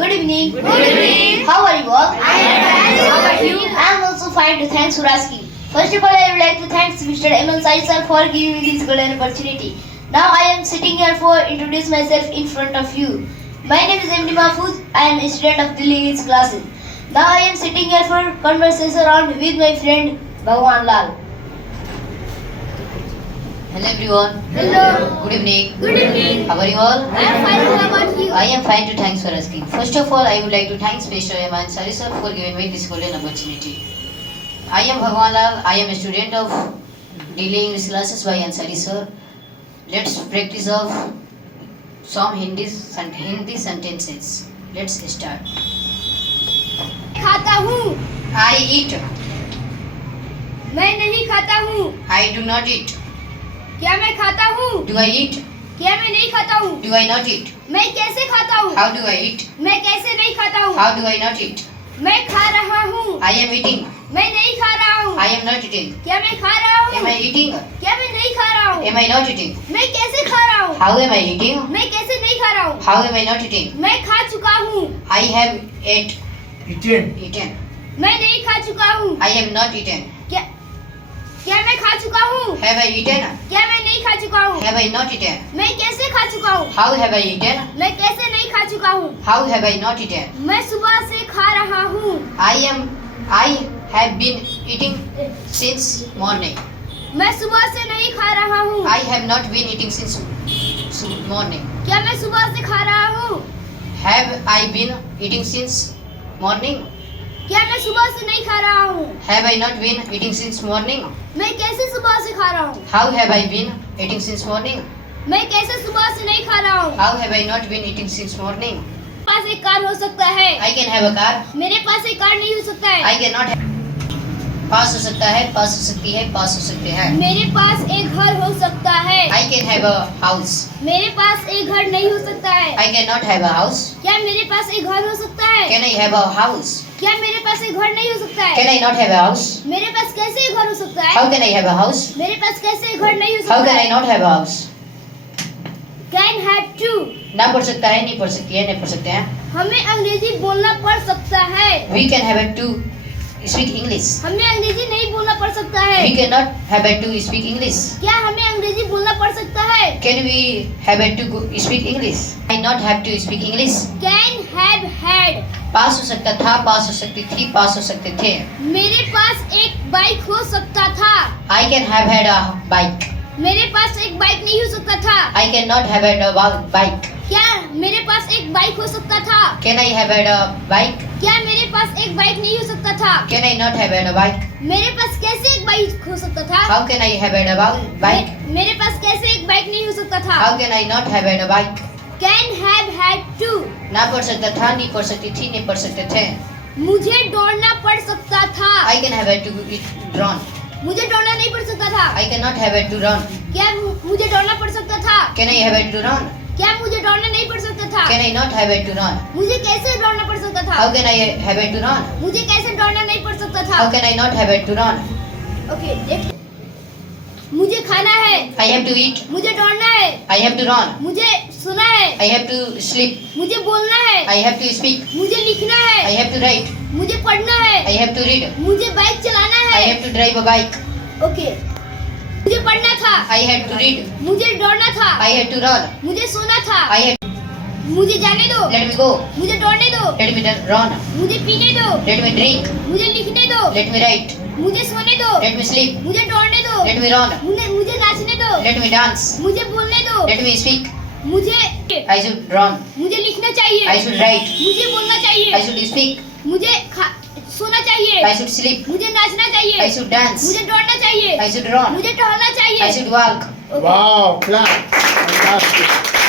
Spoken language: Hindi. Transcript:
Good evening. Good evening. How are you all? I am fine. How about you? I am also fine. Thanks for asking. First of all, I would like to thank Mr. Eman Sai sir for giving me this golden opportunity. Now I am sitting here for introduce myself in front of you. My name is MD Mahfouz. I am a student of Delhi English classes. Now I am sitting here for conversation around with my friend Bhagwan Lal. Hello everyone. Hello. Good evening. Good evening. How are you all? I am fine. How about you? I am fine too. Thanks for asking. First of all, I would like to thank Mr. Eman Sai sir for giving me this golden opportunity. I am Bhagwan Lal. I am a student of Delhi English classes by Ansari sir. Let's practice of some Hindi sentences. Let's start. खाता हूँ. I eat. मैं नहीं खाता हूँ. I do not eat. क्या मैं खाता हूँ? Do I eat? क्या मैं नहीं खाता हूँ? Do I not eat? मैं कैसे खाता हूँ? How do I eat? मैं कैसे नहीं खाता हूँ? How do I not eat? मैं खा रहा हूँ. I am eating. मैं नहीं खा रहा हूँ. I am not eating. क्या मैं खा रहा हूँ? Am I eating? क्या मैं नहीं खा रहा हूँ? Am I not eating? मैं कैसे खा रहा हूँ? How am I eating? मैं कैसे नहीं खा रहा हूँ? How am I not eating? मैं खा चुका हूँ. I have eaten. मैं नहीं खा चुका हूँ. I have not eaten. क्या मैं खा चुका हूँ? Have I eaten? क्या मैं नहीं खा चुका हूँ? Have I not eaten? मैं कैसे खा चुका हूँ? How have I eaten? मैं कैसे नहीं खा चुका हूँ? How have I not eaten? मैं सुबह से खा रहा हूँ. I have been eating since morning. मैं सुबह से नहीं खा रहा हूँ. I have not been eating since morning. क्या मैं सुबह से खा रहा हूँ? Have I been eating since morning? क्या मैं सुबह से नहीं खा रहा हूँ? Have I not been eating since morning? मैं कैसे सुबह से खा रहा हूँ? How have I been eating since morning? मैं कैसे सुबह से नहीं खा रहा हूँ? How have I not been eating since morning? मेरे पास एक कार हो सकता है. I can have a car. मेरे पास एक कार नहीं हो सकता है. I cannot have. पास हो सकता है, पास हो सकती है, पास हो सकते हैं. मेरे पास एक घर हो सकता है. I can have a house. मेरे पास एक घर नहीं हो सकता है. I cannot have a house. क्या मेरे पास एक घर हो सकता है? Can I have a house? क्या मेरे पास एक घर नहीं हो सकता है? Can I not have a house? मेरे पास कैसे एक घर हो सकता है? How can I have a house? मेरे पास कैसे एक घर नहीं हो How सकता can I है? not have a house? Can have to. ना पढ़ सकता है, नहीं पढ़ सकती है, नहीं पढ़ सकते हैं. हमें अंग्रेजी बोलना पड़ सकता है. We can have it to speak English. हमें अंग्रेजी नहीं बोलना पड़ सकता है. We cannot have it to speak English. क्या हमें अंग्रेजी बोलना पड़ सकता है? Can we have it to speak English? I not have to speak English. Can have had. पास हो सकता था, पास हो सकती थी, पास हो सकते थे. मेरे पास एक बाइक हो सकता था. I can have had a bike. मेरे पास एक बाइक नहीं हो सकता था. I cannot have had a bike. क्या मेरे पास एक बाइक हो सकता था? Can I have had a bike? क्या मेरे पास एक बाइक नहीं हो सकता था? Can I not have had a bike? मेरे पास कैसे एक बाइक हो सकता था? How can I have had a bike? मेरे पास कैसे एक बाइक नहीं हो सकता था? How can I not have had a bike? Can have had to. ना पढ़ सकता था, नहीं पढ़ सकती थी, नहीं पढ़ सकते थे. मुझे दौड़ना पड़ सकता था. I can have had to run. मुझे दौड़ना नहीं पड़ सकता था. I cannot have had to run. क्या मुझे दौड़ना पड़ सकता था? Can I have had to run? क्या मुझे दौड़ना नहीं पड़ सकता था? Can I not have had to run? मुझे कैसे दौड़ना पड़ सकता था? How can I have had to run? मुझे कैसे दौड़ना नहीं पड़ सकता था? How can I not have had to run? Okay देख. मुझे खाना है. I have to eat. मुझे दौड़ना है. I have to run. मुझे सुना है. I have to sleep. मुझे बोलना है. I have to speak. मुझे लिखना I है. have to write. मुझे पढ़ना है. I have to read. मुझे बाइक चलाना I है. have to drive a bike. Okay. मुझे पढ़ना था. I had to read. मुझे दौड़ना था. I had to run. मुझे सोना था. I had. मुझे जाने दो. Let me go. मुझे दौड़ने दो. Let me run. मुझे पीने दो. Let me drink. मुझे लिखने दो. Let me write. मुझे सोने दो. Let me sleep. मुझे दौड़ने दो. Let me run. मुझे नाचने दो. Let me dance. मुझे बोलने दो. Let me speak. मुझे I should run. मुझे लिखना चाहिए. I should write. मुझे बोलना I चाहिए. should speak. मुझे सोना चाहिए. I should sleep. मुझे नाचना चाहिए. I should dance. मुझे दौड़ना चाहिए. I should run. मुझे टहलना चाहिए. I should walk. Okay. Wow, clap. Fantastic.